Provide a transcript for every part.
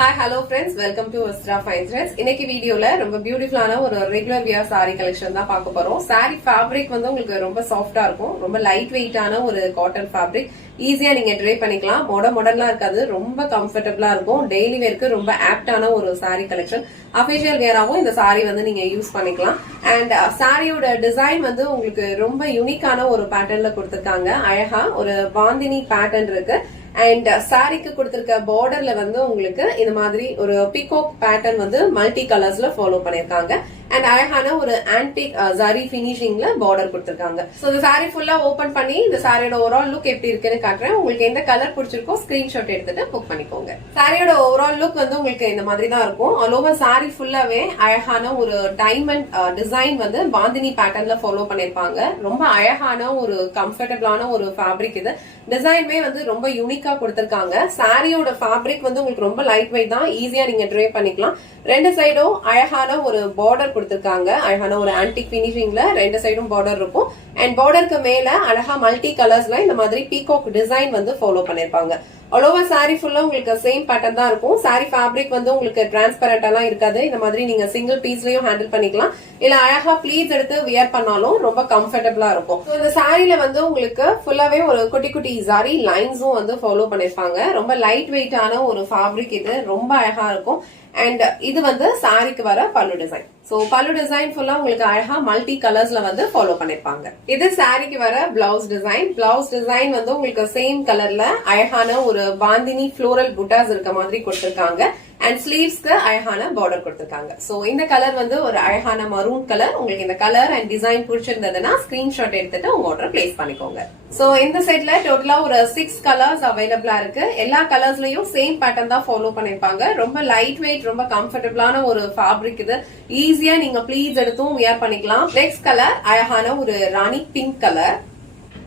Hi, hello friends. Welcome to Astra Fine Threads. இன்னைக்கு வீடியோல ரொம்ப பியூட்டிஃபுல்லான ஒரு ரெகுலர் வியர் saree கலெக்ஷன் தான் பார்க்க போறோம். saree fabric வந்து உங்களுக்கு ரொம்ப சாஃப்டா இருக்கும். ரொம்ப லைட் வெயிட்டான ஒரு காட்டன் fabric. ஈஸியா நீங்க ட்ரை பண்ணிக்கலாம். மாடர்ன்லாம் இருக்காது. ரொம்ப கம்ஃபர்டபிளா இருக்கும். டெய்லி வேர்க்கு ரொம்ப ஆப்டான ஒரு saree கலெக்ஷன். அபிஷியல் வேராவும் இந்த saree வந்து நீங்க யூஸ் பண்ணிக்கலாம். அண்ட் சாரியோட டிசைன் வந்து உங்களுக்கு ரொம்ப யூனிக்கான ஒரு பேட்டர்ன்ல கொடுத்திருக்காங்க. அழகா ஒரு பாந்தினி பேட்டர்ன் இருக்கு. அண்ட் சாரிக்கு கொடுத்திருக்க பார்டர்ல வந்து உங்களுக்கு இந்த மாதிரி ஒரு பிகாக் பேட்டர்ன் வந்து மல்டி கலர்ஸ்ல ஃபாலோ பண்ணிருக்காங்க. அண்ட் அழகான ஒரு ஆன்டிக் ஜரி பினிஷிங்ல பார்டர் கொடுத்திருக்காங்க. சோ இந்த சாரி ஃபுல்லா ஓபன் பண்ணி இந்த சாரியோட ஓவரால் லுக் எப்படி இருக்குன்னு காட்டுறேன். உங்களுக்கு எந்த கலர் பிடிச்சிருக்கோ ஸ்கிரீன்ஷாட் எடுத்துட்டு புக் பண்ணிக்கோங்க. சாரியோட ஓவரால் லுக் வந்து உங்களுக்கு இந்த மாதிரி தான் இருக்கும். ஆல் ஓவர் சாரி ஃபுல்லாவே அழகான ஒரு டைமண்ட் டிசைன் வந்து பாந்தினி பேட்டர்ன்ல ஃபாலோ பண்ணிருப்பாங்க. ரொம்ப அழகான ஒரு கம்ஃபர்டபிளான ஒரு ஃபேப்ரிக் இது. டிசைன்மே வந்து ரொம்ப யூனிக்கா கொடுத்திருக்காங்க. சாரியோட ஃபேப்ரிக் வந்து உங்களுக்கு ரொம்ப லைட் வெயிட் தான். ஈஸியா நீங்க ட்ரை பண்ணிக்கலாம். ரெண்டு சைடும் அழகான ஒரு பார்டர் கொடுத்திருக்காங்க. அழகான ஒரு ஆன்டிக் பினிஷிங்ல ரெண்டு சைடும் பார்டர் இருக்கும். அண்ட் பார்டருக்கு மேல அழகா மல்டி கலர்ஸ்ல இந்த மாதிரி பீகாக் டிசைன் வந்து ஃபாலோ பண்ணிருப்பாங்க. ஆல் ஓவர் சாரி ஃபுல்லா உங்களுக்கு சேம் பேட்டர்ன் தான் இருக்கும். சாரி ஃபேப்ரிக் வந்து உங்களுக்கு டிரான்ஸ்பரண்ட் எல்லாம் இருக்காது. இந்த மாதிரி நீங்க சிங்கிள் பீஸ்லயும் ஹேண்டில் பண்ணிக்கலாம். இல்ல அழகா ப்ளீட்ஸ் எடுத்து வியர் பண்ணாலும் ரொம்ப கம்ஃபர்டபிளா இருக்கும். இந்த சாரில வந்து உங்களுக்கு ஃபுல்லாவே ஒரு குட்டி குட்டி ஜரி லைன்ஸும் வந்து ஃபாலோ பண்ணிருப்பாங்க. ரொம்ப லைட் வெயிட்டான ஒரு ஃபேப்ரிக் இது. ரொம்ப அழகா இருக்கும். அண்ட் இது வந்து சாரிக்கு வர பல்லு டிசைன். சோ பல்லு டிசைன் ஃபுல்லா உங்களுக்கு அழகா மல்டி கலர்ஸ்ல வந்து ஃபாலோ பண்ணிருப்பாங்க. இது சாரிக்கு வர பிளவுஸ் டிசைன். பிளவுஸ் டிசைன் வந்து உங்களுக்கு சேம் கலர்ல அழகான ஒரு பாந்தினி ஃப்ளோரல் புட்டாஸ் இருக்க மாதிரி கொடுத்திருக்காங்க. அண்ட் ஸ்லீவ்ஸ்க்கு அழகான பார்டர் கொடுத்திருக்காங்க. சோ இந்த கலர் வந்து ஒரு அழகான மரூன் கலர். உங்களுக்கு இந்த கலர் அண்ட் டிசைன் பிடிச்சிருந்ததுன்னா ஸ்கிரீன்ஷாட் எடுத்துட்டு உங்க ஆர்டர் பிளேஸ் பண்ணிக்கோங்க. சோ இந்த செட்ல டோட்டலா ஒரு 6 கலர்ஸ் அவைலபிளா இருக்கு. எல்லா கலர்ஸ்லயும் சேம் பேட்டர்ன் தான் ஃபாலோ பண்ணிருப்பாங்க. ரொம்ப லைட் வெயிட், ரொம்ப கம்ஃபர்டபிளான ஒரு ஃபேப்ரிக் இது. ஈஸியா நீங்க ப்ளீட்ஸ் எடுத்தும் வியர் பண்ணிக்கலாம். நெக்ஸ்ட் கலர் அழகான ஒரு ராணி பிங்க் கலர்.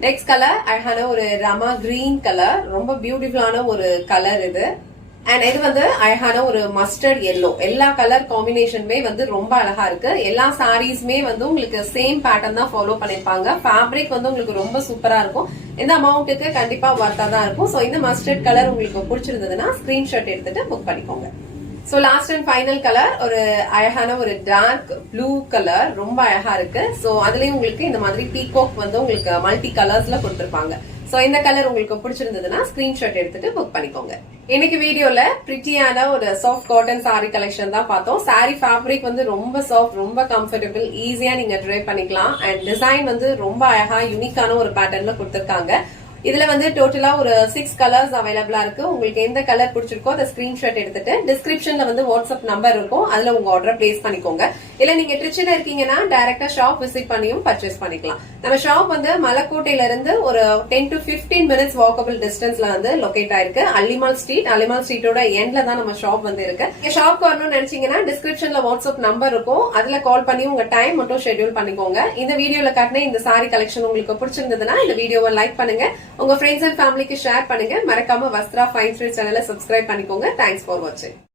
நெக்ஸ்ட் கலர் அழகான ஒரு ரமா கிரீன் கலர். ரொம்ப பியூட்டிஃபுல்லான ஒரு கலர் இது. அண்ட் இது வந்து அழகான ஒரு மஸ்டர்ட் எல்லோ. எல்லா கலர் காம்பினேஷனுமே வந்து ரொம்ப அழகா இருக்கு. எல்லா சாரீஸ்மே வந்து உங்களுக்கு சேம் பேட்டர்ன் தான் ஃபாலோ பண்ணிருப்பாங்க. ஃபேப்ரிக் வந்து உங்களுக்கு ரொம்ப சூப்பரா இருக்கும். இந்த அமௌண்ட்டுக்கு கண்டிப்பா வர்த்தா தான் இருக்கும். சோ இந்த மஸ்டர்ட் கலர் உங்களுக்கு பிடிச்சிருந்ததுன்னா ஸ்கிரீன்ஷாட் எடுத்துட்டு புக் பண்ணிக்கோங்க. So last and final colour ஒரு அழகான ஒரு டார்க் ப்ளூ கலர். ரொம்ப அழகா இருக்கு. சோ அதுலயும் உங்களுக்கு இந்த மாதிரி பீகாக் வந்து உங்களுக்கு மல்டி கலர்ஸ்ல கொடுத்திருப்பாங்க. சோ இந்த கலர் உங்களுக்கு பிடிச்சிருந்ததுன்னா ஸ்கிரீன்ஷாட் எடுத்துட்டு புக் பண்ணிக்கோங்க. இன்னைக்கு வீடியோல பிரிட்டியான ஒரு சாஃப்ட் காட்டன் சாரி கலெக்ஷன் தான் பார்த்தோம். சாரி ஃபேப்ரிக் வந்து ரொம்ப சாஃப்ட், ரொம்ப கம்ஃபர்டபிள். ஈஸியா நீங்க ட்ரை பண்ணிக்கலாம். அண்ட் டிசைன் வந்து ரொம்ப அழகா யூனிக்கான ஒரு பேட்டர்ன்ல கொடுத்திருக்காங்க. இதுல வந்து டோட்டலா ஒரு 6 கலர்ஸ் அவைலபிளா இருக்கு. உங்களுக்கு எந்த கலர் பிடிச்சிருக்கோ அதை ஸ்கிரீன்ஷாட் எடுத்துட்டு டிஸ்கிரிப்ஷன்ல வந்து வாட்ஸ்அப் நம்பர் இருக்கும். அதுல உங்க ஆர்டர் பிளேஸ் பண்ணிக்கோங்க. இல்ல நீங்க ட்ரிச்சில இருக்கீங்கன்னா டைரக்டா ஷாப் விசிட் பண்ணியும் பர்ச்சேஸ் பண்ணிக்கலாம். நம்ம ஷாப் வந்து மலக்கோட்டையில இருந்து ஒரு 10 to 15 மினிட்ஸ் வாக்கபிள் டிஸ்டன்ஸ்ல வந்து லொகேட் ஆயிருக்கு. அலிமால் ஸ்ட்ரீட்டோட எண்ட்ல தான் நம்ம ஷாப் வந்து இருக்கு. நீங்க ஷாப் வரணும்னு நினைச்சீங்கன்னா டிஸ்கிரிப்ஷன்ல வாட்ஸ்அப் நம்பர் இருக்கும். அதுல கால் பண்ணி உங்க டைம் மட்டும் ஷெட்யூல் பண்ணிக்கோங்க. இந்த வீடியோல காட்டின இந்த சாரி கலெக்ஷன் உங்களுக்கு பிடிச்சிருந்ததுன்னா இந்த வீடியோவை லைக் பண்ணுங்க. உங்க ஃப்ரெண்ட்ஸ் அண்ட் ஃபேமிலிக்கு ஷேர் பண்ணுங்க. மறக்காம வஸ்த்ரா ஃபைன் த்ரெட்ஸ் சேனலை சப்ஸ்கிரைப் பண்ணிக்கோங்க. தேங்க்ஸ் ஃபார் வாட்சிங்.